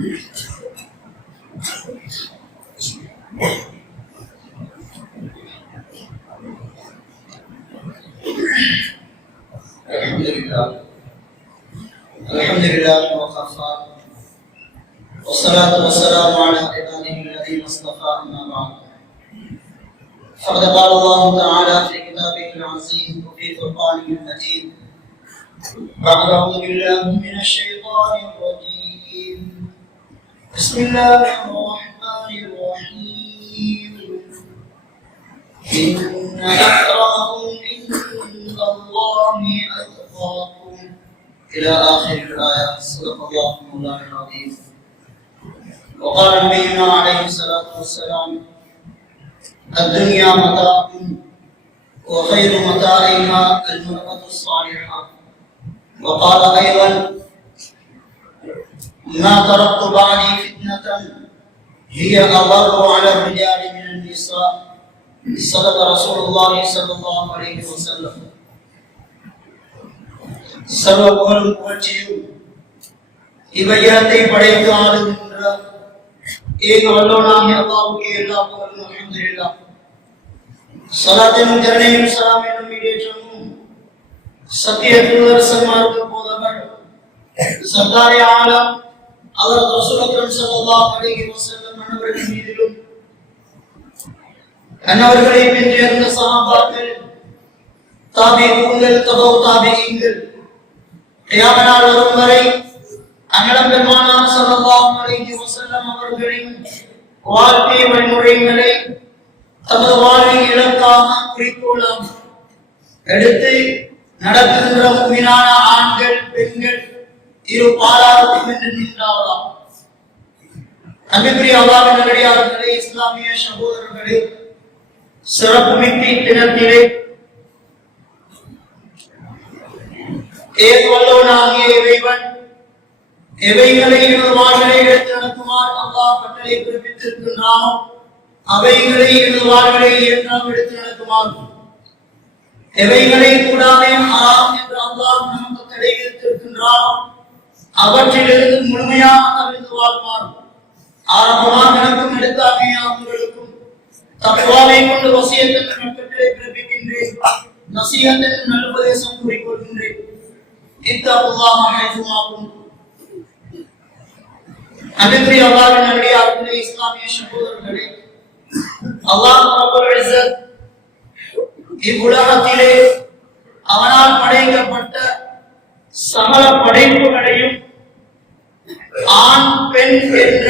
Alhamdulillah وكفى والصلاة والسلام على عباده الذين اصطفى أما بعد فقد قال الله تعالى في كتابه العزيز وفي فرقانه المجيد بعد أعوذ بالله من الشيطان الرجيم بسم الله الرحمن الرحيم إن أكرمكم عند الله أتقاكم إلى آخر الآية. صدق الله مولانا العظيم. وقال نبينا عليه الصلاة والسلام الدنيا متاع وخير متاعها المرأة الصالحة. وقال أيضا ما تركت بعدي فتنة هي أضر على الرجال من النساء. صدق رسول الله صلى الله عليه وسلم. சர்வ புகழும் புகழ்ச்சியும் இவையத்தை படைத்து ஆளுகின்ற ஏக வல்லோனாகிய அல்லாஹ்வுக்கே எல்லா புகழும். அல்ஹம்துலில்லாஹ். ஸலாத்தும் கருணையும் ஸலாமும் ஈடேற்றமும் சத்திய தூதர் சன்மார்க்க போதகர் சர்தாரே ஆலம் ஹஜ்ரத் ரசூல் அக்ரம் ஸல்லல்லாஹு அலைஹி வஸல்லம் அன்னவர்கள் மீதிலும் அன்னவர்களை பின்தொடர்ந்த சஹாபாக்கள் தாபிஊன்கள் தபவு தாபிஈன்கள் கியாமத் நாள் வரும் வரை அன்னலம் பெருமானார் ஸல்லல்லாஹு அலைஹி வஸல்லம் அவர்களின் வாழ்க்கை வழிமுறைகளை தமது வாழ்வின் இலக்காக குறிக்கோளாக எடுத்து நடக்கின்ற முஃமினான ஆண்கள் பெண்கள் இரு பாலாருக்கும் என்று நின்றார்களாம். அன்பிற்குரிய அல்லாஹ்வின் நல்லடியார்களே, இஸ்லாமிய சகோதரர்களே, சிறப்புமிக்க தினத்திலே ஏகவல்லோனாகிய இறைவன் எவைகளை எனது வாழ்விலே எடுத்து நடத்துமாறு அல்லாஹ் கட்டளை பிறப்பித்திருக்கின்றானோ அவைகளை எனது வாழ்விலே என்றும் எடுத்து நடத்துமாறு, எவைகளை கூடாமே ஹராம் என்று அல்லாஹ் நமக்கு தடை விதித்திருக்கின்றானோ அவற்றிலிருந்து முழுமையாக தவிர்த்து வாழ்மாறு ஆரம்பமாக எனக்கும் எடுத்தாகிய அவர்களுக்கும் தக்வாவை கொண்டு வசியத் என்ற கட்டளை பிறப்பிக்கின்றேன். நசீஹத் என்ற நல்லுபதேசம் கூறிக்கொள்கின்றேன். இத்தகுல்லாஹ ஹைசுமா குன்தும். அன்பிற்குரிய அல்லாஹ்வின் நல்லடியார்களே, இஸ்லாமிய சகோதரர்களே, அல்லாஹ் ரப்பல் இஸ்ஸத் இவ்வுலகத்திலே அவனால் படைக்கப்பட்ட சகல படைப்புகளையும் ஆண் பெண் என்ற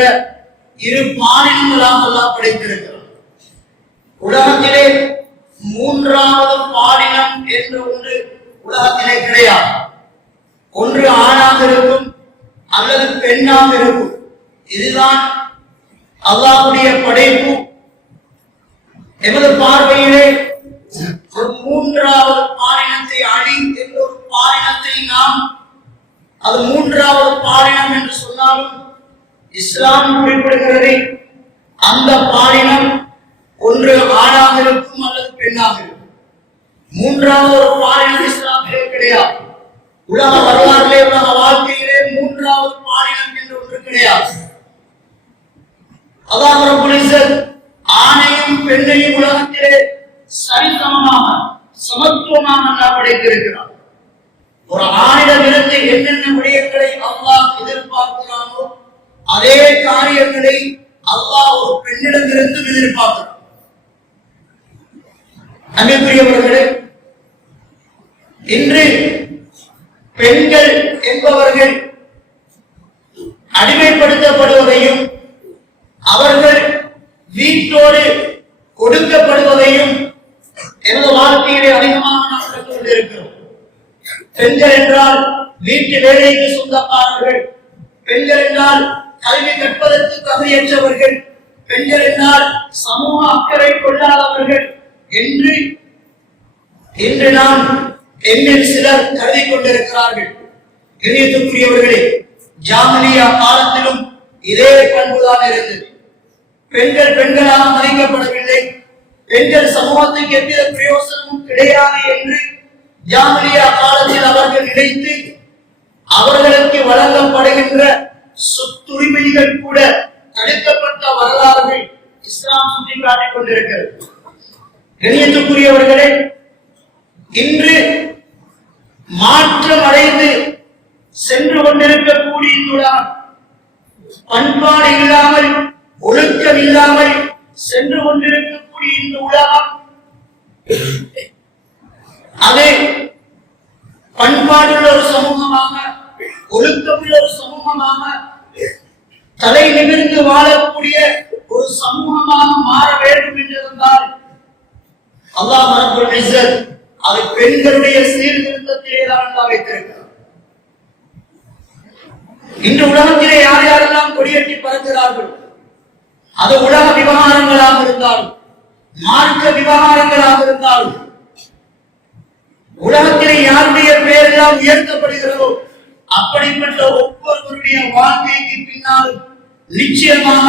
இரு பாலினங்களாக அல்லாஹ் படைத்திருக்கிறார். உலகத்திலே மூன்றாவது பாலினம் என்று ஒன்று உலகத்திலே கிடையாது. ஒன்று ஆணாக இருக்கும் அல்லது பெண்ணாக இருக்கும். இதுதான் அல்லாஹ்வுடைய படைப்பு. எமது பார்வையிலே ஒரு மூன்றாவது பாலினத்தை அழி என்ற ஒரு பாலினத்தை நாம் அது மூன்றாவது பாலினம் என்று சொன்னாலும் இஸ்லாம் குறிப்பிடுகிறது அந்த பாலினம் ஒன்று ஆணாக இருக்கும் அல்லது பெண்ணாக இருக்கும். மூன்றாவது ஒரு பாலினம் இஸ்லாமிலே கிடையாது. உலக வரலாற்றிலே உலக வாழ்க்கையிலே மூன்றாவது பாலினம் என்று ஒன்று கிடையாது. அல்லாஹ் ரப்பல் இஸ்ஸத் ஆணையும் பெண்ணையும் உலகத்திலே சரிசமமாக சமத்துவமாக அல்லாஹ் படைத்திருக்கிறார். ஒரு ஆணிடமிருந்து என்னென்ன விடயங்களை அல்லாஹ் எதிர்பார்க்கிறானோ அதே காரியங்களை அல்லாஹ் ஒரு பெண்ணிடமிருந்து எதிர்பார்க்கிறார். அன்பிற்குரியவர்களே, இன்று பெண்கள் என்பவர்கள் அடிமைப்படுத்தப்படுவதையும் அவர்கள் வீட்டோடு கொடுக்கப்படுவதையும் எனது வாழ்க்கையிலே அதிகமாக நாம் கற்றுக் கொண்டிருக்கிறோம். பெண்கள் என்றால் வீட்டு வேலைக்கு சொந்தக்காரர்கள், பெண்கள் என்றால் கல்வி கற்பதற்கு தகுதியற்றவர்கள், பெண்கள் என்றால் சமூக அக்கறை கொள்ளாதவர்கள் என்று இன்று நாம் எண்ணில் சிலர் கருதி கொண்டிருக்கிறார்கள். இணையத்துக்குரியவர்களே, ஜாமலியா காலத்திலும் இதே பண்புதான் இருந்தது. பெண்கள் பெண்களாக மதிக்கப்படவில்லை, பெண்கள் சமூகத்துக்கு எவ்வித பிரயோசனமும் கிடையாது என்று ஜாமலியா காலத்தில் அவர்கள் நினைத்து அவர்களுக்கு வழங்கப்படுகின்ற சொத்துரிமைகள் கூட தடுக்கப்பட்ட வரலாறுகள் இஸ்லாம் சுட்டிக்காட்டிக் கொண்டிருக்கிறது. கண்ணியத்துக்குரியவர்களே, இன்று மாற்றம் அடைந்து சென்று கொண்டிருக்கக்கூடிய இந்த உலகம் பண்பாடு இல்லாமல் ஒழுக்கம் இல்லாமல் சென்று கொண்டிருக்கக்கூடிய இந்த உலகம் அது பண்பாடுள்ள ஒரு சமூகமாக ஒழுக்கமுள்ள ஒரு சமூகமாக தலை நிமிர்ந்து வாழக்கூடிய ஒரு சமூகமாக மாற வேண்டும் என்றிருந்தால் அல்லாஹ் ரப்பல் இஸ்ஸத் அதை பெண்களுடைய சீர்திருத்தத்திலே தான் வைத்திருக்கிறார். இன்று உலகத்திலே யார் யாரெல்லாம் கொடியேற்றி பறக்கிறார்கள், அது உலக விவகாரங்களாக இருந்தாலும் மார்க்க விவகாரங்களாக இருந்தாலும் உலகத்திலே யாருடைய பெயரெல்லாம் உயர்த்தப்படுகிறதோ அப்படிப்பட்ட ஒவ்வொருவருடைய வாழ்க்கைக்கு பின்னாலும் நிச்சயமாக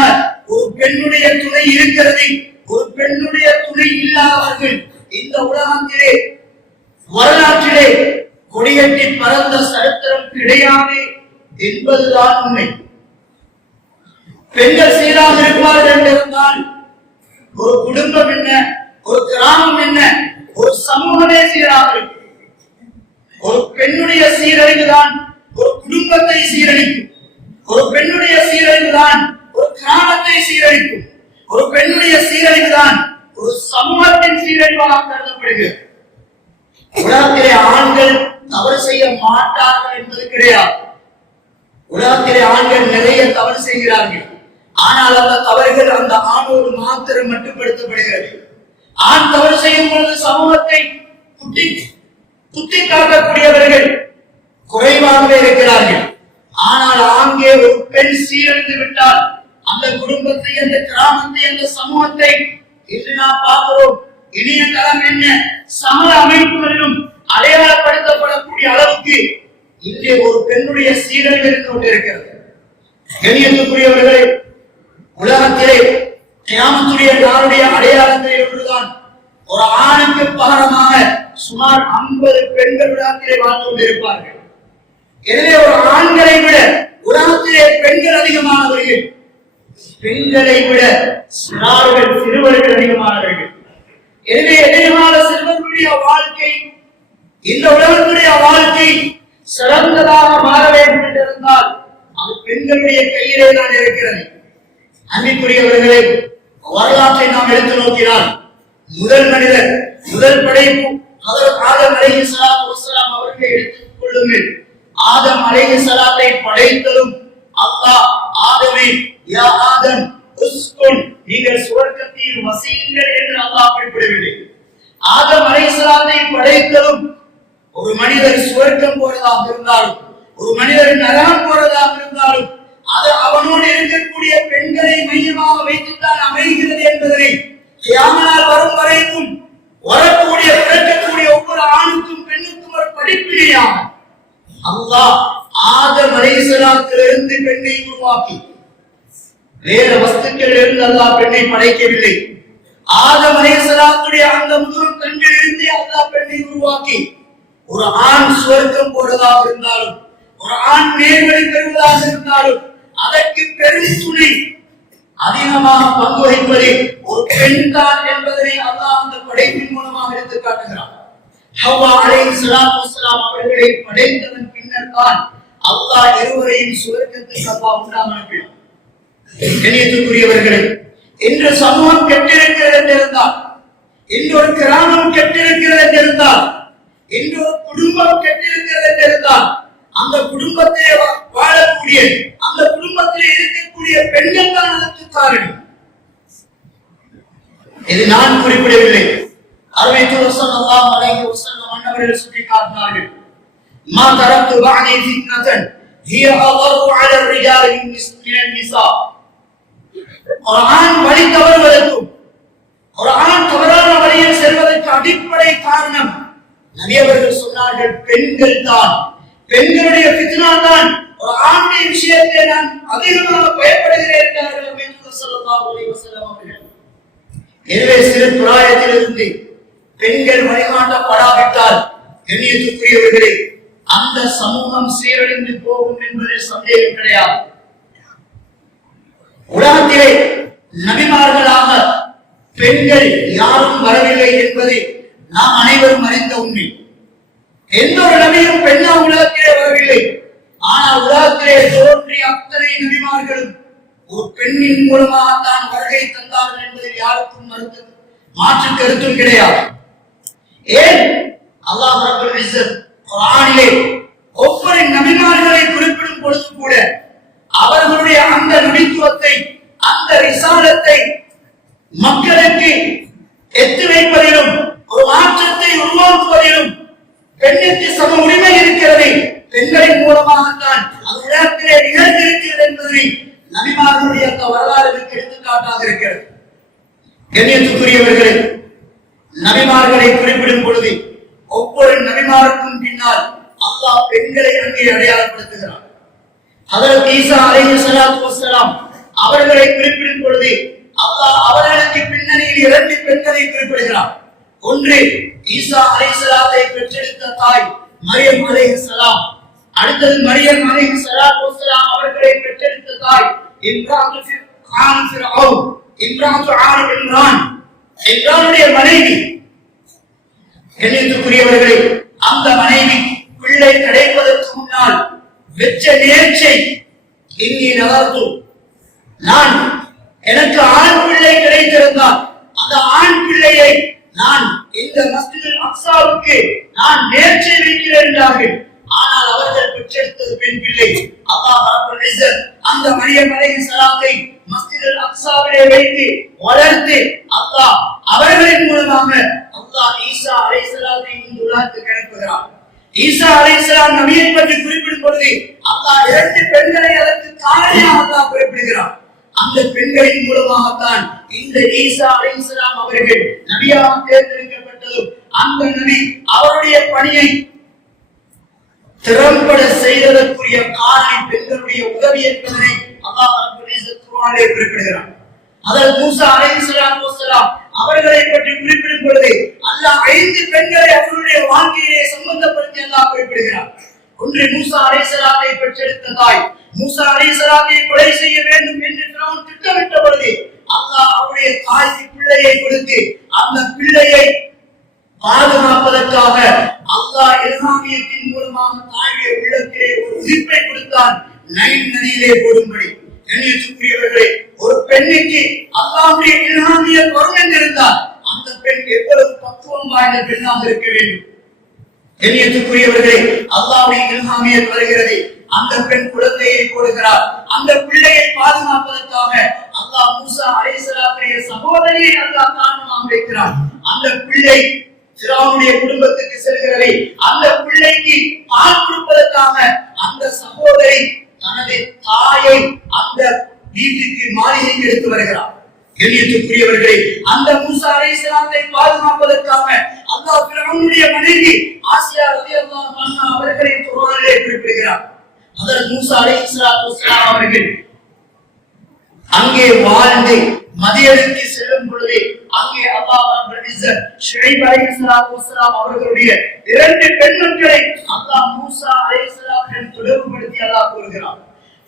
ஒரு பெண்ணுடைய துணை இருக்கிறது. ஒரு பெண்ணுடைய துணை இல்லாதவர்கள் இந்த உலகத்திலே வரலாற்றிலே கொடியேற்றி பறந்த சரித்திரம் கிடையாது என்பதுதான் உண்மை. பெண்கள் சீராக இருப்பார்கள் என்றிருந்தால் ஒரு குடும்பம் என்ன, ஒரு கிராமம் என்ன, ஒரு சமூகமே சீராக இருக்கும். ஒரு பெண்ணுடைய சீரழிவுதான் ஒரு குடும்பத்தை சீரழிக்கும். ஒரு பெண்ணுடைய சீரழிவுதான் ஒரு கிராமத்தை சீரழிக்கும். ஒரு பெண்ணுடைய சீரழிவுதான் ஒரு சமூகத்தின் சீரழிவாக கருதப்படுகிறது. உலகத்திலே ஆண்கள் தவறு செய்ய மாட்டார்கள் என்பது கிடையாது. உலகத்திலே ஆண்கள் நிறைய தவறு செய்கிறார்கள். ஆனால் அந்த தவறுகள் அந்த ஆணோடு மாத்திரம் மட்டுப்படுத்தப்படுகிறது. ஆண் தவறு செய்யும் பொழுது சமூகத்தை குத்தி காட்டக்கூடியவர்கள் குறைவாகவே இருக்கிறார்கள். ஆனால் அங்கே ஒரு பெண் சீரழிந்து விட்டால் அந்த குடும்பத்தை, அந்த கிராமத்தை, அந்த சமூகத்தை இன்று நாம் பார்க்கிறோம். இனிய தரம் என்ன சமூக அமைப்புகளிலும் அடையாளப்படுத்தப்படக்கூடிய அளவுக்கு இங்கே ஒரு பெண்ணுடைய சீரழிவு இருந்து கொண்டிருக்கிறது. கண்ணியத்துக்குரியவர்களே, உலகத்திலே கியாமத்துடைய நாளுடைய அடையாளங்களில் ஒன்றுதான் ஒரு ஆணுக்கு பகரமாக சுமார் 50 பெண்கள் உலகத்திலே வாழ்ந்து கொண்டிருப்பார்கள். எனவே ஒரு ஆண்களை விட உலகத்திலே பெண்கள் அதிகமானவர்கள், பெண்களை விட சிறுவர்கள் அதிகமானவர்கள். எனவே எதிர்கால சிறுவர்களுடைய வாழ்க்கை, இந்த உலகத்துடைய வாழ்க்கை சிறந்ததாக மாற வேண்டும் என்றிருந்தால் அது பெண்களுடைய கையிலே தான் இருக்கிறது. அன்பிற்குரியவர்களே, வரலாற்றை நாம் எடுத்து நோக்கினால் முதல் மனிதர், முதல் படைப்பு ஹஜ்ரத் ஆதம் அலைஹிஸ்ஸலாத்து வஸ்ஸலாம் அவர்களை எடுத்துக் கொள்ளுங்கள். ஆதம் அலைஹிஸ்ஸலாத்தை படைத்ததும் அல்லாஹ் ஆதமே யா ஆதம் உஸ்குன், நீங்கள் சுவர்க்கத்தில் வசியுங்கள் என்று அல்லாஹ் குறிப்பிடவில்லை. ஆதம் அலைஹிஸ்ஸலாத்தை படைத்ததும் ஒரு மனிதர் சுவர்க்கம் போறதாக இருந்தாலும் ஒரு மனிதர் நரகம் போறதாக இருந்தாலும் அது அவனோடு இருக்கக்கூடிய பெண்களை மையமாக வைத்துத்தான் அமைகிறது என்பதை கியாமத் வரும் வரைக்கும் வரக்கூடிய பிறக்கக்கூடிய ஒவ்வொரு ஆணுக்கும் பெண்ணுக்கும் ஒரு படிப்பினையாக அல்லாஹ் ஆதம் அலைஹிஸ்ஸலாத்திலிருந்து பெண்ணை உருவாக்கி வேற வஸ்துக்களில் இருந்து அல்லாஹ் பெண்ணை படைக்கவில்லை. ஆதம் அலைஹிஸ்ஸலாத்துடைய அந்த முதல் கண்களிலிருந்து அல்லாஹ் பெண்ணை உருவாக்கி ஒரு ஆண் சுவர்க்கம் போறதாக இருந்தாலும் ஒரு ஆண் நேர்வழி பெறுவதாக இருந்தாலும் அதற்கு பெரும் துணை அதிகமாக பங்கு வகிப்பது ஒரு பெண் தான் என்பதனை அல்லாஹ் அந்த படைப்பின் மூலமாக எடுத்து காட்டுகிறார். ஹவ்வா அலைஹிஸ்ஸலாத்து வஸ்ஸலாம் அவர்களை படைத்ததன் பின்னர் தான் அல்லாஹ் இருவரையும் சுவர்க்கத்தில் அல்லாஹ் உண்டாக அனுப்பினார். கண்ணியத்துக்குரியவர்களே, இன்று சமூகம் கெட்டிருக்கிறது என்றிருந்தால், இன்று ஒரு கிராமம் கெட்டிருக்கிறது என்றிருந்தால், இன்று ஒரு குடும்பம் கெட்டிருக்கிறது என்றிருந்தால் அந்த குடும்பத்திலே வாழக்கூடிய அந்த குடும்பத்திலே இருக்கக்கூடிய பெண்கள் தான் அதற்கு காரணம். இது நான் குறிப்பிடவில்லை. அருமை தூதர் ஸல்லல்லாஹு அலைஹி வஸல்லம் அன்னவர்கள் சுட்டி காட்டினார்கள். மா தரத்து பஅதி ஃபித்னதன் ஹிய அضر على الرجال من النساء. ஒரு ஆண் வழி தவறுவதற்கும் ஒரு ஆண் தவறான வழியில் செல்வதற்கு அடிப்படை காரணம் நபி அவர்கள் சொன்னார்கள் பெண்கள் தான். பெண்களுடைய ஃபித்னா தான். ஒரு ஆணுடைய விஷயத்தை நான் அதிகமாக பயப்படுகிறேன் என்றார்கள் நபி ஸல்லல்லாஹு அலைஹி வஸல்லம் அவர்கள். எனவே சிறு பிராயத்திலிருந்து பெண்கள் வழிகாட்டப்படாவிட்டால் கண்ணியத்துக்குரியவர்களே அந்த சமூகம் சீரழிந்து போகும் என்பதில் சந்தேகம் கிடையாது. நபிமார்களாக பெண்கள் யாரும் வரவில்லை என்பதை நாம் அனைவரும் அறிந்த உண்மை. எந்த ஒரு நபியும் பெண்ணா உலகத்திலே வரவில்லை. ஆனால் உலகத்திலே தோன்றிய அத்தனை நபிமார்களும் ஒரு பெண்ணின் மூலமாகத்தான் வருகை தந்தார்கள் என்பதில் யாருக்கும் மாற்று கருத்தும் கிடையாது. ஏன்? அல்லாஹ் ரப்பல் இஸ்ஸத் குர்ஆனிலே ஒவ்வொரு நபிமார்களை குறிப்பிடும் பொழுது கூட அவர்களுடைய அந்த நபித்துவத்தை, அந்த ரிசாலத்தை மக்களுக்கு எத்தி வைப்பதிலும் ஒரு மாற்றத்தை உருவாக்குவதிலும் பெண்ணுக்கு சம உரிமை இருக்கிறது, பெண்களின் மூலமாகத்தான் அது உலகத்திலே நிகழ்ந்திருக்கிறது என்பதை நபிமார்களுடைய அந்த வரலாறுக்கு எடுத்துக்காட்டாக இருக்கிறது. கண்ணியத்துக்குரியவர்களே, நபிமார்களை குறிப்பிடும் பொழுது ஒவ்வொரு நபிமாருக்கும் பின்னால் அல்லாஹ் பெண்களை அங்கே அடையாளப்படுத்துகிறார். ஹஜ்ரத் ஈசா அலைஹிஸ்ஸலாத்து வஸ்ஸலாம் அவர்களை குறிப்பிடும் பொழுது அல்லாஹ் அவர்களுக்கு பின்னணியில் 2 பெண்களை குறிப்பிடுகிறார். ஒன்று ஈசா அலைஹிஸ்ஸலாத்தை பெற்றெடுத்த தாய் மரியம் அலைஹிஸ்ஸலாம், அடுத்தது மரியம் அலைஹிஸ்ஸலாத்து வஸ்ஸலாம் அவர்களை பெற்றெடுத்த தாய் இம்ரானுடைய மனைவி. கண்ணியத்துக்குரியவர்களே, அந்த மனைவி பிள்ளை கிடைப்பதற்கு முன்னால் வெச்ச நேர்ச்சை, இன்னி நகர்த்து, நான் எனக்கு ஆண் பிள்ளை கிடைத்திருந்தால் அந்த ஆண் பிள்ளையை நான் இந்த மஸ்ஜிதுல் அக்ஸாவுக்கு நான் நேர்ச்சை வைக்கிறேன் என்றார்கள். ஆனால் அவர்கள் பெற்றெடுத்தது பெண் பிள்ளை. அல்லாஹ் ரப்பல் இஸ்ஸத் அந்த மரியம் அலைஹிஸ்ஸலாத்தை மஸ்ஜிதுல் அக்ஸாவிலே வைத்து வளர்த்து அல்லாஹ் அவர்களின் மூலமாக அல்லாஹ் ஈசா அலைஹிஸ்ஸலாத்தை இந்த உலகத்துக்கு அனுப்புகிறார். ஈசா அலைஹிஸ்ஸலாம் நபியை பற்றி குறிப்பிடும் பொழுது அல்லாஹ் 2 பெண்களை அதற்கு காரணமாக அல்லாஹ் குறிப்பிடுகிறார். அந்த பெண்களின் மூலமாகத்தான் இந்த ஈசா அலைஹிஸ்ஸலாம் அவர்கள் நபியாக தேர்ந்தெடுக்கப்பட்டதும் அந்த நபி அவருடைய பணியை திறம்பட செய்ததற்குரிய காரணம் பெண்களுடைய உதவி என்பதை அல்லாஹ் ரப்பல் இஸ்ஸத் குர்ஆனிலே குறிப்பிடுகிறார். ஹஜ்ரத் மூசா அலைஹிஸ்ஸலாத்து வஸ்ஸலாம் அவர்களை பற்றி குறிப்பிடும் பொழுது அல்லாஹ் 5 பெண்களை அவர்களுடைய வாழ்க்கையிலே சம்பந்தப்படுத்தி அல்லாஹ் குறிப்பிடுகிறார். ஒன்று மூசா அலைஹிஸ்ஸலாத்தை பெற்றெடுத்த தாய். மூசா அலைஹிஸ்ஸலாத்தை கொலை செய்ய வேண்டும் என்று ஃபிரௌன் திட்டமிட்ட பொழுது அல்லாஹ் அவருடைய தாய்க்கு பிள்ளையை கொடுத்து அந்த பிள்ளையை பாதுகாப்பதற்காக அல்லாஹ் இல்ஹாமியத்தின் மூலமாக தாயுடைய உள்ளத்திலே ஒரு உதிர்ப்பை கொடுத்தான், நைல் நதியிலே போடும்படி. கண்ணியத்துக்குரியவர்களே, ஒரு பெண்ணுக்கு அல்லாஹ்வுடைய இல்ஹாமியத் வரும் என்றிருந்தால் அந்த பெண் எவ்வளவு பக்குவம் வாய்ந்த பெண்ணாக இருக்க வேண்டும். கண்ணியத்துக்குரியவர்களே, அல்லாஹ்வுடைய இல்ஹாமியத் வருகிறது, அந்த பெண் குழந்தையை போடுகிறார். அந்த பிள்ளையை பாதுகாப்பதற்காக அல்லாஹ் மூசா அலைஹிஸ்ஸலாத்துடைய சகோதரியை அல்லாஹ் காரணமாக வைக்கிறார். அந்த பிள்ளை ஃபிரௌனுடைய குடும்பத்துக்கு செல்கிறது. அந்த பிள்ளைக்கு பால் கொடுப்பதற்காக அந்த சகோதரி தனது தாயை அந்த வீட்டுக்கு மாளிகைக்கு எடுத்து வருகிறார். கண்ணியத்துக்குரியவர்களே, அந்த மூசா அலைஹிஸ்ஸலாத்தை பாதுகாப்பதற்காக அல்லாஹ் ஃபிரௌனுடைய மனைவி ஆசியா ரலியல்லாஹு அன்ஹா அவர்களை குர்ஆனிலே குறிப்பிடுகிறார். ஹஜ்ரத் மூசா அலைஹிஸ்ஸலாத்து வஸ்ஸலாம் அவர்கள் அங்கே வாழ்ந்து மதியனுக்கு செல்லும் பொழுது அங்கே அல்லாஹ் ரப்பல் இஸ்ஸத் ஷுஐப் அலைஹிஸ்ஸலாத்து வஸ்ஸலாம் அவர்களுடைய 2 பெண் மக்களை அல்லாஹ் மூசா அலைஹிஸ்ஸலாத்துடன் தொடர்புபடுத்தி அல்லாஹ் கூறுகிறார்.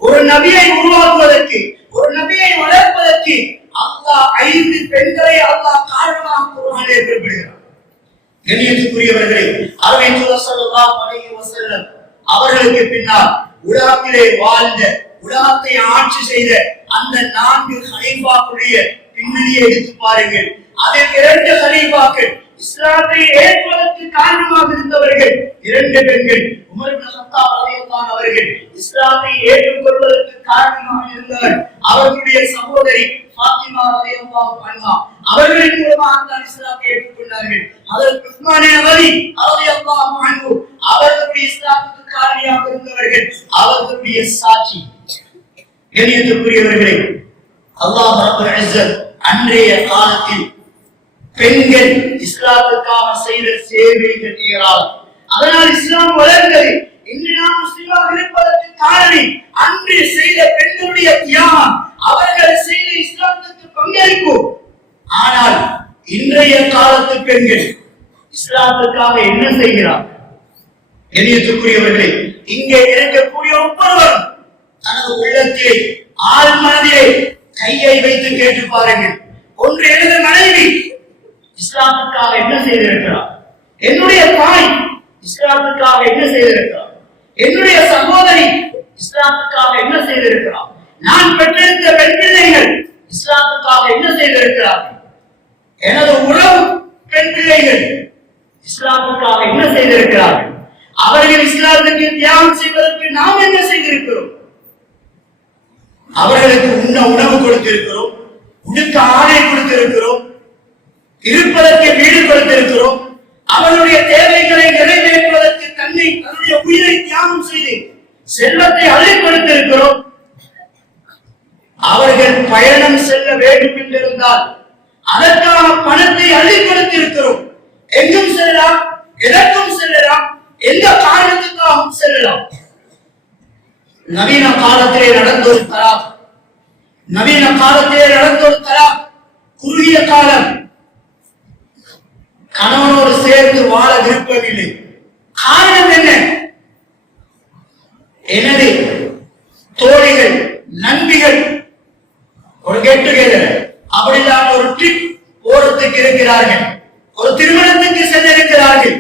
ஒரு நபியை உருவாக்குவதற்கு, ஒரு நபியை வளர்ப்பதற்கு அல்லாஹ் 5 பெண்களை அல்லாஹ் காரணமாக குர்ஆனிலே குறிப்பிடுகிறார். கண்ணியத்துக்குரியவர்களே, அருமை தூதர் ஸல்லல்லாஹு அலைஹி வஸல்லம் அவர்களுக்கு பின்னால் உலகத்திலே வாழ்ந்த, உலகத்தை ஆட்சி செய்த அந்த 4 கலீஃபாக்களுடைய பின்னணியை எடுத்து பாருங்கள். அதில் 2 கலீஃபாக்கள் இஸ்லாத்தை ஏற்பதற்கு காரணமாக இருந்தவர்கள் 2 பெண்கள். உமர் இப்னு கத்தாப் ரலியல்லாஹு அவர்கள் இஸ்லாத்தை ஏற்றுக்கொள்வதற்கு காரணமாக இருந்தவர் அவர்களுடைய சகோதரி ஃபாத்திமா ரலியல்லாஹு அன்ஹா. அவர்களின் மூலமாக தான் இஸ்லாத்தை ஏற்றுக்கொண்டார்கள். ஹஜ்ரத் உஸ்மான் அலி ரலியல்லாஹு அன்ஹு அவர்களுடைய இஸ்லாத்துக்கு காரணியாக இருந்தவர்கள் அவர்களுடைய சாட்சி. கண்ணியத்துக்குரியவர்களே, அல்லாஹ் ரப்பல் இஸ்ஸத் அன்றைய காலத்தில் பெண்கள் இஸ்லாத்துக்காக செய்த சேவைகள் ஏராளம். அதனால் இஸ்லாம் வளர்ந்தது. இன்று நாம் முஸ்லிமாக இருப்பதற்கு காரணம் அன்று செய்த பெண்களுடைய தியாகம், அவர்கள் செய்த இஸ்லாத்துக்கு பங்களிப்பு. ஆனால் இன்றைய காலத்து பெண்கள் இஸ்லாத்துக்காக என்ன செய்கிறார்? கண்ணியத்துக்குரியவர்களே, இங்கே இருக்கக்கூடிய ஒவ்வொருவரும் தனது உள்ளத்திலே, ஆழ் மனதிலே கையை வைத்து கேட்டு பாருங்கள். ஒன்று எனது மனைவி இஸ்லாமுக்காக என்ன செய்திருக்கிறார், என்னுடைய தாய் இஸ்லாமுக்காக என்ன செய்திருக்கிறார், என்னுடைய சகோதரி இஸ்லாமுக்காக என்ன செய்திருக்கிறார், நான் பெற்றெடுத்த பெண் பிள்ளைகள் இஸ்லாமுக்காக என்ன செய்திருக்கிறார்கள், எனது உறவு பெண் பிள்ளைகள் இஸ்லாமுக்காக என்ன செய்திருக்கிறார்கள், அவர்கள் இஸ்லாமுக்கு தியாகம் செய்வதற்கு நாம் என்ன செய்திருக்கிறோம், அவர்களுக்கு உண்ண உணவு கொடுத்திருக்கிறோம், உடுக்க ஆடை கொடுத்திருக்கிறோம், இருப்பதற்கு வீடு கொடுத்திருக்கிறோம், அவர்களுடைய தேவைகளை நிறைவேற்றுவதற்கு தன்னுடைய உயிரை தியாகம் செய்து செல்வத்தை அள்ளி கொடுத்திருக்கிறோம். அவர்கள் பயணம் செல்ல வேண்டும் என்றிருந்தால் அதற்கான பணத்தை அள்ளி கொடுத்திருக்கிறோம். எங்கும் செல்லலாம், எதற்கும் செல்லலாம், எந்த காரணத்துக்காகவும் செல்லலாம். நவீன காலத்திலே நடந்த ஒரு தலாக், நவீன காலத்திலே நடந்த ஒரு தலாக், குறுகிய காலம், கணவனோடு சேர்ந்து வாழ விருப்பமில்லை. காரணம் என்ன? எனது தோழிகள் நண்பிகள் ஒரு கெட் டுகெதர் அப்படிதான் ஒரு ட்ரிப் போறதுக்கு இருக்கிறார்கள், ஒரு திருமணத்துக்கு செல்ல இருக்கிறார்கள்.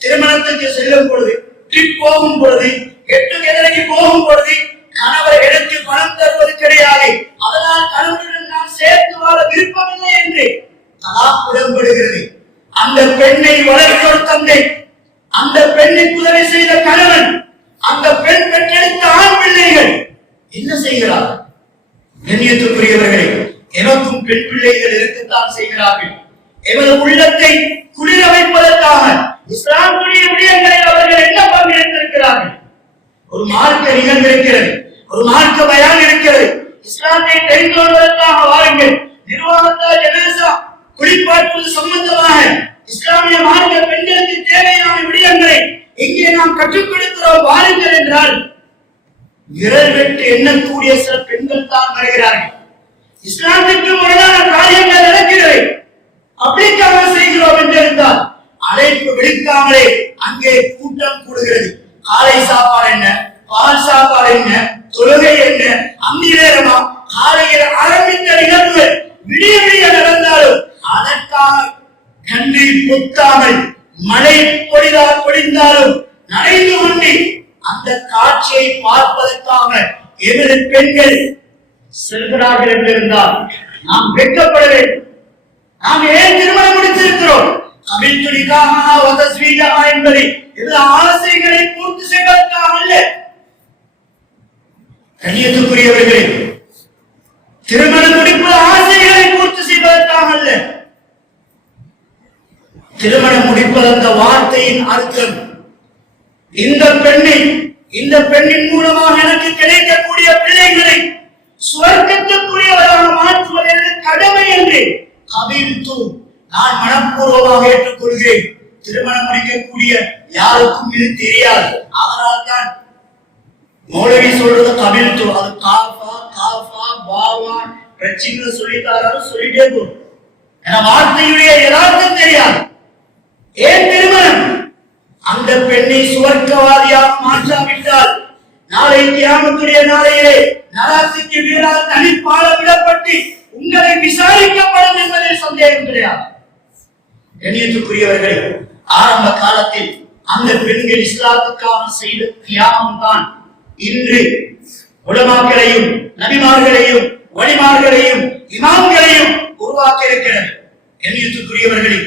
திருமணத்துக்கு செல்லும் பொழுது, ட்ரிப் போகும் பொழுது, கெட் டுகெதருக்கு போகும் பொழுது கணவர் எடுத்து பணம் தருவது கிடையாது. அதனால் கணவனுடன் நான் சேர்த்து வாழ விருப்பமில்லை என்று தலாக் உடன்படுகிறது. அந்த பெண்ணை வளர்த்த ஒரு தந்தை, அந்த பெண்ணுக்கு உதவி செய்த கணவன், அந்த பெண் பெற்றெடுத்த ஆண் பிள்ளைகள் என்ன செய்கிறார்கள்? கண்ணியத்துக்குரியவர்களே, எனக்கும் பெண் பிள்ளைகள் இருக்கத்தான் செய்கிறார்கள். எமது உள்ளத்தை குளிர வைப்பதற்காக இஸ்லாமுடைய விடயங்களை அவர்கள் என்ன பங்கெடுத்திருக்கிறார்கள்? ஒரு மார்க்க நிகழ்வு இருக்கிறது, ஒரு மார்க்க பயான் இருக்கிறது. இஸ்லாத்தை தெரிந்து கொள்வதற்காக வாருங்கள். நிர்வாகத்தால் ஜனாஸா குளிப்பாட்டுவது சம்பந்தமாக இஸ்லாமிய மார்க்க பெண்களுக்கு தேவையான விடயங்களை இங்கே நாம் கற்றுக் கொடுக்கிறோம், வாருங்கள் என்றால் விரல் வெட்டு எண்ணக்கூடிய சில பெண்கள் தான் வருகிறார்கள். இஸ்லாமிற்கு முரணான காரியங்கள் நடக்கிறது, அப்படிக்காக செய்கிறோம் என்றிருந்தால் அழைப்பு விடுக்காமலே அங்கே கூட்டம் கூடுகிறது. காலை சாப்பாடு என்ன, பால் சாப்பாடு என்ன, தொழுகை என்ன, அந்தி நேரமா, காலையில் ஆரம்பித்த நிகழ்வுகள் விடிய விடிய நடந்தாலும் அதற்காக கண்ணீர் பொத்தாமல் மழை பொழிந்தாலும் நனைந்து கொண்டு அந்த காட்சியை பார்ப்பதற்காக எமது பெண்கள் செல்கிறார்கள் என்றிருந்தால் நாம் வெட்கப்பட வேண்டும். நாம் ஏன் திருமணம் முடித்திருக்கிறோம்? என்பதை இந்த ஆசைகளை பூர்த்தி செய்வதற்காக அல்ல. கண்ணியத்துக்குரியவர்களே, திருமணம் முடிப்பது ஆசைகளை பூர்த்தி செய்வதற்காக அல்ல. திருமணம் முடிப்பது அந்த வார்த்தையின் அர்த்தம், இந்த பெண்ணின் மூலமாக எனக்கு கிடைக்கக்கூடிய பிள்ளைகளை சுவர்க்கத்துக்குரியவராக மாற்றுவது எனது கடமை என்று கபில்து நான் மனப்பூர்வமாக ஏற்றுக்கொள்கிறேன். திருமணம் முடிக்கக்கூடிய யாருக்கும் இது தெரியாது. அதனால்தான் மௌலவி சொல்றது கபில்து, அது காஃபா காஃபா பாவா பிரச்சனை சொல்லித்தாரு சொல்லிட்டே போகும். வார்த்தையுடைய யதார்த்தம் தெரியாது. ஏன் திருமணம்? அந்த பெண்ணை சுவர்க்கவாதியாக மாற்றாவிட்டால் நாளை கியாமத்துடைய நாளையிலே நரகத்துக்கு மேலாக தனிப்பால விடப்பட்டு உங்களை விசாரிக்கப்படும் என்பதில் சந்தேகம் கிடையாது. கண்ணியத்துக்குரியவர்களே, ஆரம்ப காலத்தில் அந்த பெண்கள் இஸ்லாத்துக்காக செய்த தியாகம் தான் இன்று உலமாக்களையும் நபிமார்களையும் வழிமார்களையும் இமாம்களையும் உருவாக்க இருக்கிறது. கண்ணியத்துக்குரியவர்களே,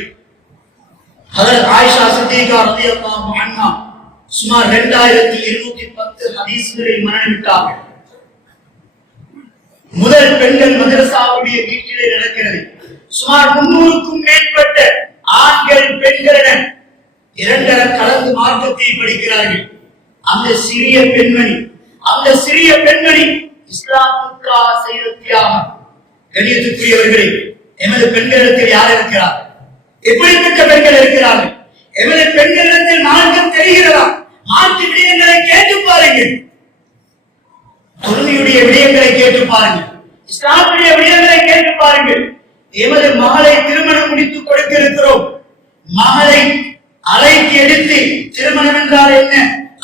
ஹஜ்ரத் ஆயிஷா சித்திகா ரலியல்லாஹு அன்ஹா சுமார் 2210 ஹதீஸ்களை மனனமிட்டார்கள். முதல் பெண்கள் மதரசாவுடைய வீட்டிலே நடக்கிறது. சுமார் 300க்கும் மேற்பட்ட ஆண்கள் பெண்களுடன் இரண்டர கலந்து மார்க்கத்தை படிக்கிறார்கள். அந்த சிறிய பெண்மணி இஸ்லாமுக்காக செய்த தியாகம். கண்ணியத்துக்குரியவர்களே, எமது பெண்களிடத்தில் யார் இருக்கிறார்? எப்படிப்பட்ட பெண்கள் இருக்கிறார்கள்? எமது பெண்களிடத்தில் மார்க்கம் தெரிகிறதா? மார்க்க விடயங்களை கேட்டு பாருங்கள். தொழுகையுடைய விடயங்களை கேட்டு பாருங்கள். இஸ்லாமுடைய விடயங்களை கேட்டு பாருங்கள். எமது மகளை திருமணம் முடித்து கொடுக்க இருக்கிறோம். மகளை அழைத்து எடுத்து திருமணம் என்றால் என்ன,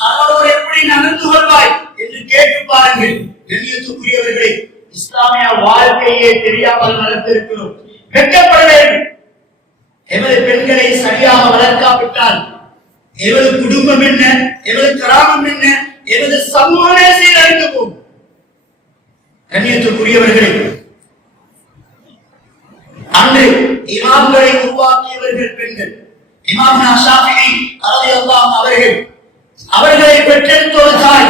அவரோடு எப்படி நடந்து கொள்வாய் என்று கேட்டு பாருங்கள். கண்ணியத்துக்குரியவர்களே, இஸ்லாமிய வாழ்க்கையே தெரியாமல் வளர்த்திருக்கிறோம். வெட்கப்பட வேண்டும். எமது பெண்களை சரியாக வளர்க்காவிட்டால் எமது குடும்பம் என்ன, எமது கிராமம் என்ன, எமது சமூகமே சீரழிந்து போகும். கண்ணியத்திற்குரியவர்களே, அன்று இமாம்களை உருவாக்கியவர்கள் பெண்கள். இமாம் ஷாஃபிஈ ரலியல்லாஹு அவர்கள், அவர்களை பெற்றெடுத்த ஒரு தாய்,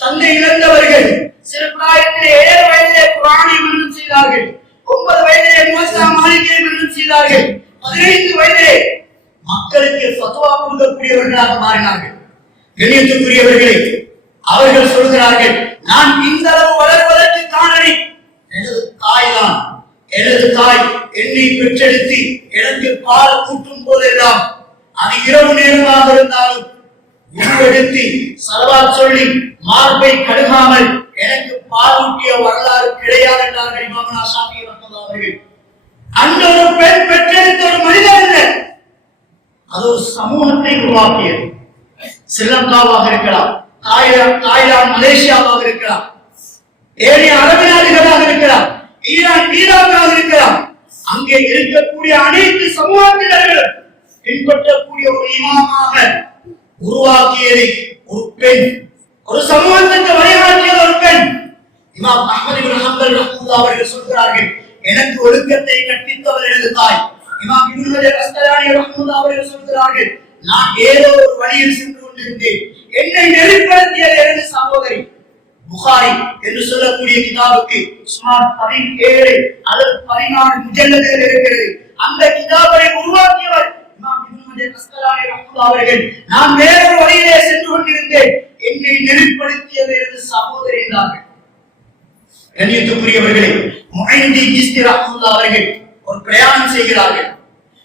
தந்தை இழந்தவர்கள், சிறு பிராயத்திலே 7 வயதிலே குர்ஆனை மனனம் செய்தார்கள், 9 வயதிலே முவஸ்ஸா மாலிகை மனனம் செய்தார்கள், 15 வயதிலே மக்களுக்கு ஃபத்வா கொடுக்கக்கூடியவர்களாக மாறினார்கள். கண்ணியத்திற்குரியவர்களே, அவர்கள் சொல்கிறார்கள், நான் இந்த அளவு வளர்வதற்கு காரணம் எனது தாய்தான். எனது தாய் என்னை பெற்றெடுத்து எனக்கு பால் ஊட்டும் போதெல்லாம், அது இரவு நேரமாக இருந்தாலும் உருவெடுத்து சலவாத் சொல்லி மார்பை கடுகாமல் எனக்கு பால் ஊட்டிய வரலாறு கிடையாது என்றார்கள் இமாம் ஷாஃபிஈ ரஹ்மத்துல்லாஹி அவர்கள். அந்த ஒரு பெண் பெற்றெடுத்த ஒரு மனிதன் அல்ல, அது ஒரு சமூகத்தை உருவாக்கியது. ஸ்ரீலங்காவாக இருக்கலாம், தாய்லாந்து, மலேசியாவாக இருக்கலாம், ஏனைய அரபு நாடுகளாக இருக்கலாம், ஈராக்காக இருக்கலாம், அங்கே இருக்கக்கூடிய அனைத்து சமூகத்தினர்களும் பின்பற்றக்கூடிய ஒரு இமாமாக உருவாக்கியது ஒரு பெண். ஒரு சமூகத்துக்கு வழிகாட்டியது ஒரு பெண். இமாம் அஹ்மத் இப்னு ஹம்பல் ரஹ்மத்துல்லாஹி அவர்கள் சொல்கிறார்கள், எனக்கு ஒழுக்கத்தை கற்பித்தவர் எனது தாய். இமாம் இப்னு ஹஜர் அஸ்கலானி ரஹ்மத்துல்லாஹி அவர்கள் சொல்கிறார்கள், நான் ஏதோ ஒரு வழியில் சென்று கொண்டிருந்தேன், என்னை நெறிப்படுத்தியது எனது சகோதரி. புகாரி என்று சொல்லக்கூடிய கிதாபுக்கு சுமார் 17 அல்லது 14 முஜல்லதுகள் இருக்கிறது. அந்த கிதாபை உருவாக்கியவர் இமாம் இப்னு ஹஜர் அஸ்கலானி ரஹ்மத்துல்லாஹி அவர்கள். நான் வேறொரு வழியிலே சென்று கொண்டிருந்தேன், என்னை நெறிப்படுத்தியது எனது சகோதரி என்றார்கள். கண்ணியத்துக்குரியவர்களே, முஹைதீன் ஜிஸ்தி ரஹ்மத்துல்லாஹி அவர்கள் ஒரு பிரயாணம் செய்கிறார்கள்.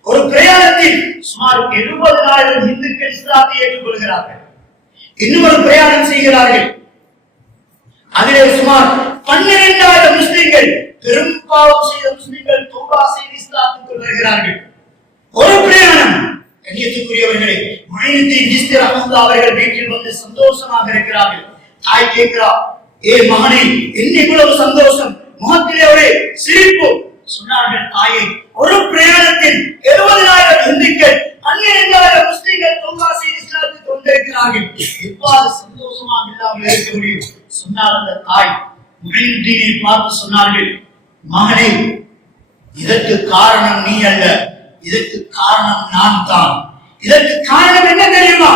ஒரு பிரயாணத்தில் சுமார் 70,000 இந்துக்கள் இஸ்லாத்தை ஏற்றுக்கொள்கிறார்கள். இன்னும் ஒரு பிரயாணம் செய்கிறார்கள். அதிலே சுமார் 12,000 முஸ்லிம்கள், பெரும் பாவம் செய்த முஸ்லிம்கள் தௌபா செய்து இஸ்லாத்துக்குள் வருகிறார்கள். ஒரு பிரயாணம். கண்ணியத்துக்குரியவர்களே, முஹைதீன் ஜிஸ்தி ரஹ்மத்துல்லாஹி அவர்கள் வீட்டில் வந்து சந்தோஷமாக இருக்கிறார்கள். தாய் கேட்கிறார், ஏ மகனே, என்ன இவ்வளவு சந்தோஷம், முகத்திலே ஒரு சிரிப்பு. சொன்னார்கள், தாயே, ஒரு பிரயாணத்தில் 70,000 இந்துக்கள், 12,000 முஸ்லிம்கள் தௌபா செய்து இஸ்லாத்துக்கு வந்திருக்கிறார்கள், எவ்வாறு சந்தோஷமாக இல்லாமல் இருக்க முடியும்? சொன்னால் அந்த தாய் முஹைதீனை பார்த்து சொன்னார்கள், மகனே, இதற்கு காரணம் நீ அல்ல, இதற்கு காரணம் நான் தான். இதற்கு காரணம் என்ன தெரியுமா?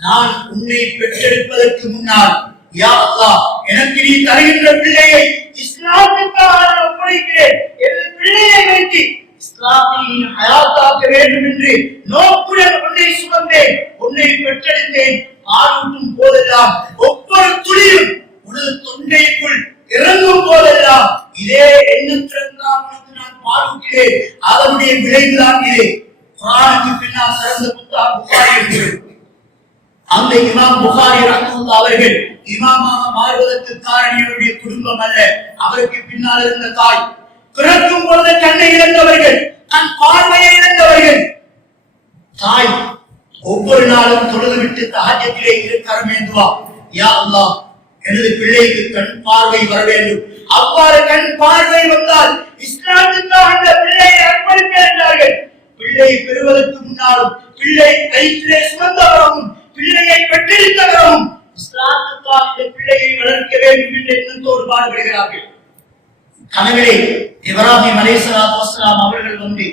நான் உன்னை பெற்றெடுப்பதற்கு முன்னால், யா அல்லாஹ், எனக்கு நீ தருகின்ற பிள்ளையை இஸ்லாத்துக்காக ஒப்படைக்கிறேன், எனது பிள்ளையை வைத்து இஸ்லாத்தை நீ ஹயாத்தாக்க வேண்டும் என்று நோக்குடன் உன்னை சுமந்தேன், உன்னை பெற்றெடுத்தேன். பாலூட்டும் போதெல்லாம் ஒவ்வொரு துளியும் உனது தொண்டைக்குள் இறங்கும் போதெல்லாம் இதே எண்ணத்துடன் தான் உனக்கு நான் பாலூட்டினேன். அதனுடைய விளைவுதான் இது. குர்ஆனுக்கு பின்னால் சிறந்த புத்தகம் புகாரி இருக்கிறது. அந்த இமாம் புகாரி ரஹ்மத்துல்லாஹி அவர்கள் இமாமாக மாறுவதற்கு காரணியுடைய குடும்பம் அல்ல, அவருக்கு பின்னால் இருந்த தாய். பிறக்கும் பொழுது கண்ணை இழந்தவர்கள், தன் பார்வையை இழந்தவர்கள். தாய் ஒவ்வொரு நாளும் தொழுதுவிட்டு தஹஜ்ஜத்திலே கரம் ஏந்துவா, யா அல்லாஹ், எனது பிள்ளைக்கு கண் பார்வை வர வேண்டும். அவ்வாறு கண் பார்வை வந்தால் இஸ்லாத்துக்காக அந்த பிள்ளையை அர்ப்பணிப்பேன் என்றார்கள். பிள்ளை பெறுவதற்கு முன்னாலும், பிள்ளை வயிற்றிலே சுமந்தவரும், பிள்ளையை பெற்றெடுத்தவரும் இஸ்லாத்துக்காக இந்த பிள்ளையை வளர்க்க வேண்டும் என்ற எண்ணத்தோடு பாடுபடுகிறார்கள். கனவிலே இப்ராஹிம் அலைஹிஸ்ஸலாத்து வஸ்ஸலாம் அவர்கள் வந்து,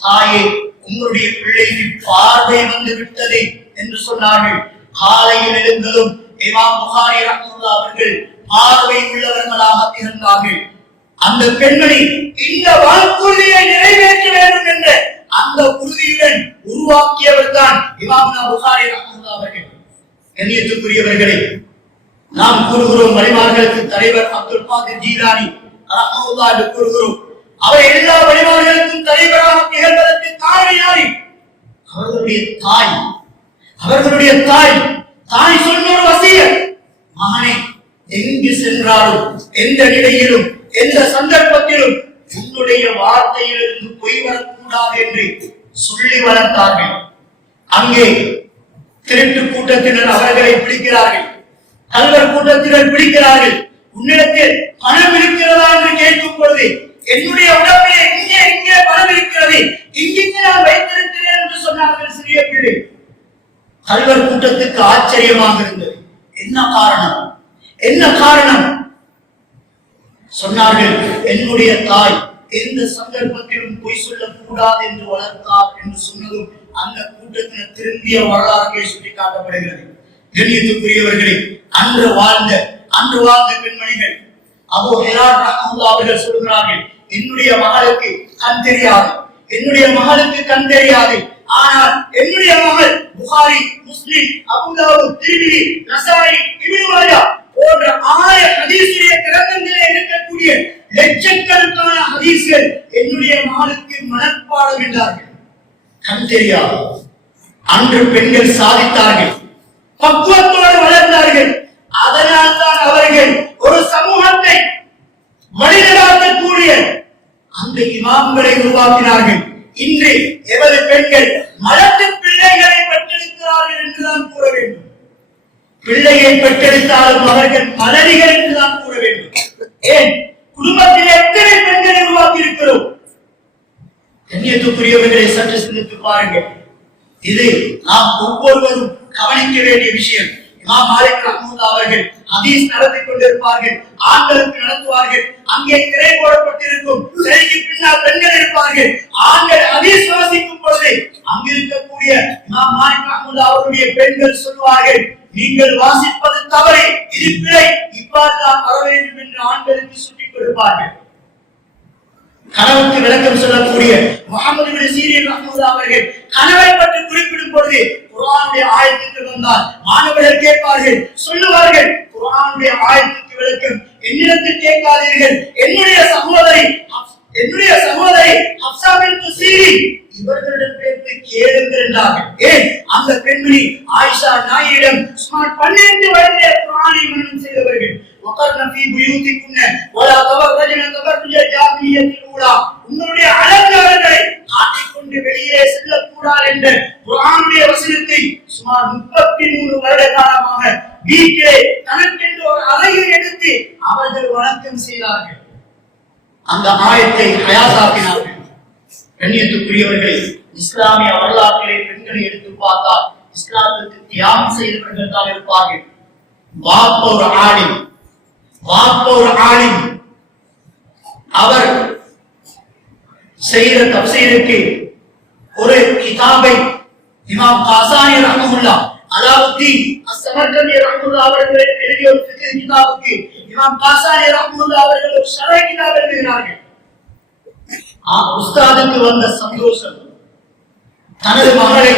தாயே, உங்களுடைய பிள்ளைக்கு பார்வை வந்து விட்டது என்று சொன்னார்கள். காலையில் எழுந்ததும் இமாம் புகாரி ரஹ்மத்துல்லாஹி அவர்கள் பார்வை உள்ளவர்களாக இருந்தார்கள். அந்த பெண்மணி இந்த வாக்குறுதியை நிறைவேற்ற வேண்டும் என்ற அந்த உறுதியுடன் உருவாக்கியவர் தான் இமாம் புகாரி ரஹ்மத்துல்லாஹி அவர்கள். கண்ணியத்துக்குரியவர்களே, நாம் கூறுகிறோம் வழிமார்களுக்கு தலைவர் அப்துல் காதிர் ஜீலானி ரஹ்மத்துல்லாஹி என்று கூறுகிறோம். அவர் எல்லா வழிமார்களுக்கும் தலைவராக திகழ்வதற்கு காரணம் அவர்களுடைய தாய். தாய் சொன்ன ஒரு வசியத், மகனே, எங்கு சென்றாலும், எந்த நிலையிலும், எந்த சந்தர்ப்பத்திலும் உன்னுடைய வார்த்தையிலிருந்து பொய் வரக்கூடாது என்று சொல்லி வளர்த்தார்கள். அங்கே திருட்டு கூட்டத்தினர் அவர்களை பிடிக்கிறார்கள், கல்வர் கூட்டத்தினர் பிடிக்கிறார்கள். உன்னிடத்தில் பணம் இருக்கிறதா என்று கேட்கும் பொழுது என்னுடைய உடம்பிலே இங்கே பணம் இருக்கிறது, இங்கே நான் வைத்திருக்கிறேன் என்று சொன்னார்கள் சிறிய பிள்ளை. கல்வர் கூட்டத்துக்கு ஆச்சரியமாக இருந்தது. என்ன காரணம்? சொன்னார்கள், என்னுடைய தாய் எந்த சந்தர்ப்பத்திலும் பொய் சொல்லக்கூடாது என்று வளர்த்தார் என்று சொன்னதும் அந்த கூட்டத்தினர் திரும்பிய வரலாறுகளை சுட்டி காட்டப்படுகிறது. கண்ணியத்துக்குரியவர்களே, அன்று வாழ்ந்த பெண்மணிகள் அபூ ஹிரார் ரஹ்மத்துல்லாஹி அவர்கள் சொல்கிறார்கள், என்னுடைய மகளுக்கு கண் தெரியாது, ஆனால் என்னுடைய மகள் புகாரி, முஸ்லிம், அபூ தாவூத், திர்மிதி, நசாயி, இப்னு மாஜா போன்ற 1000 ஹதீஸுடைய கிரந்தங்களிலே இருக்கக்கூடிய லட்சக்கணக்கான ஹதீஸ்கள் என்னுடைய மகளுக்கு மனப்பாடம் என்றார்கள். கண் தெரியாது. அன்று பெண்கள் சாதித்தார்கள், பக்குவத்தோடு வளர்ந்தார்கள். அதனால் தான் அவர்கள் ஒரு சமூகத்தை வழிநடத்தக்கூடிய அந்த இமாம்களை உருவாக்கினார்கள். இன்று எமது பெண்கள் மலட்டு பிள்ளைகளை பெற்றெடுக்கிறார்கள் என்றுதான் கூற வேண்டும். பிள்ளையை பெற்றெடுத்தாலும் அவர்கள் மலரிகள் என்றுதான் கூற வேண்டும். ஏன்? குடும்பத்தில் எத்தனை பெண்களை உருவாக்கி இருக்கிறோம்? கண்ணியத்துக்குரியவர்களை சற்று சிந்தித்து பாருங்கள். இது நாம் ஒவ்வொருவரும் கவனிக்க வேண்டிய விஷயம். இமாம் மாலிக் ரஹ்மத்துல்லாஹி அவர்கள் ஹதீஸ் நடத்திக் கொண்டிருப்பார்கள், ஆண்களுக்கு நடத்துவார்கள். அங்கே திரை போடப்பட்டிருக்கும், திரைக்கு பின்னால் பெண்கள் இருப்பார்கள். ஆண்கள் ஹதீஸ் வாசிக்கும் பொழுது அங்கிருக்கக்கூடிய இமாம் மாலிக் ரஹ்மத்துல்லாஹி அவருடைய பெண்கள் சொல்வார்கள், நீங்கள் வாசிப்பது தவறு, இது பிழை, இவ்வாறு தான் வர வேண்டும் என்று ஆண்களுக்கு சுட்டிக் கொடுப்பார்கள். கனவுக்கு விளக்கம் சொல்லக்கூடிய முஹம்மது இப்னு சீரீன் ரஹ்மத்துல்லாஹி அவர்கள் கனவை பற்றி குறிப்பிடும் பொழுது குர்ஆனுடைய ஆயத்துக்கு வந்தால் மாணவர்கள் கேட்பார்கள், சொல்லுவார்கள், குர்ஆனுடைய ஆயத்துக்கு விளக்கம் என்னிடத்தில் கேட்காதீர்கள், என்னுடைய சகோதரி ஹப்ஸா பின்த் சீரீன் இவர்களிடம் பேசி கேளுங்கள் என்றார்கள். ஏன்? அந்த பெண்மணி ஆயிஷா நாயிடம் சுமார் 12 வயதிலே குர்ஆனை மனனம் செய்தவர்கள். وقرن في بيوتكن ولا تبرجن تبرج الجاهلية الأولى. உங்களுடைய அலங்காரங்களை காட்டிக்கொண்டு வெளியே செல்லக்கூடாது என்ற குர்ஆனுடைய வசனத்தை சுமார் 33 வருட காலமாக வீட்டிலே தனக்கென்று ஒரு அறையில் எடுத்து அவர்கள் வணக்கம் செய்தார்கள். அந்த ஆயத்தை ஹயாத்தாக்கினார்கள். கண்ணியத்துக்குரியவர்களை, இஸ்லாமிய வரலாற்றிலே பெண்களை எடுத்து பார்த்தால் இஸ்லாத்துக்கு தியாகம் செய்தவர்கள் தான் இருப்பார்கள். வாப்ப ஒரு ஆலிம், அவர் செய்த தஃப்சீருக்கு ஒரு கிதாபை இமாம் காசானி ரஹ்மத்துல்லாஹ் அலாவுத்தீன் அஸ்ஸமர்கந்தி ரஹ்மத்துல்லாஹ் அவர்கள் எழுதிய ஒரு ஃபிக்ஹ் கிதாபுக்கு இமாம் காசானி ரஹ்மத்துல்லாஹ் அவர்கள் ஒரு ஷரஹ் கிதாப் எழுதினார்கள். உஸ்தாதுக்கு வந்த சந்தோஷம், தனது மகளை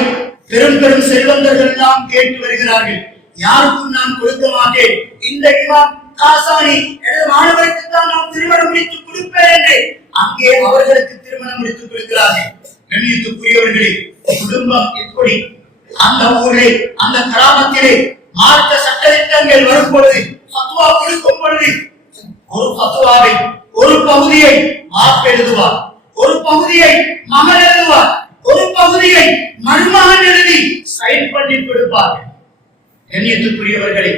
பெரும் செல்வந்தர்கள் எல்லாம் கேட்டு வருகிறார்கள், யாருக்கும் நான் கொடுக்க மாட்டேன், இந்த இமாம் காசானி எனது மாணவருக்கு தான் நான் திருமணம் முடித்து கொடுப்பேன் என்று அங்கே அவர்களுக்கு திருமணம் முடித்து கொடுக்கிறார்கள். கண்ணியத்துக்குரியவர்களே, குடும்பம் எப்படி அந்த ஊரில் அந்த கிராமத்திலே மார்க்க சட்டதிட்டங்கள் வரும் பொழுது ஃபத்வா கொடுக்கும் பொழுது ஒரு ஃபத்வாவை ஒரு பகுதியை மாப் எழுதுவார், ஒரு பகுதியை மகன் எழுதுவார், ஒரு பகுதியை மருமகன் எழுதி சைன் பண்ணி கொடுப்பார்கள். கண்ணியத்துக்குரியவர்களே,